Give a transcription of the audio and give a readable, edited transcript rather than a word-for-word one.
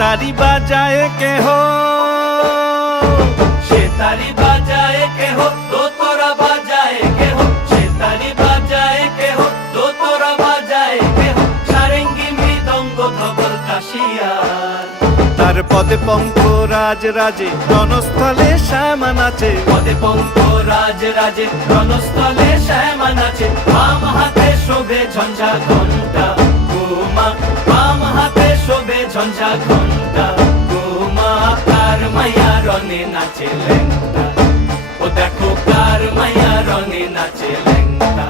তারি বাজায় কেহ, সে তারি বাজায় কেহ, দোতরা বাজায় কেহ, সে তারি বাজায় কেহ, দোতরা বাজায় কেহ, সারেঙ্গি মৃদঙ্গ ধবল কাশিয়ার। তার পদে পঙ্ক রাজ রাজে, রণস্থলে শ্যামা নাচে। পদে পঙ্ক রাজ রাজে, রণস্থলে শ্যামা নাচে। বাম হাতে শোভে ঝঞ্ঝা ঘণ্টা গোমা, বাম হাতে শোভে ঝঞ্ঝা ঘণ্টা গোমা। কার মাইয়া রঙে নাচে ল্যাংটা, ও দেখো কার মাইয়া রঙে নাচে ল্যাংটা।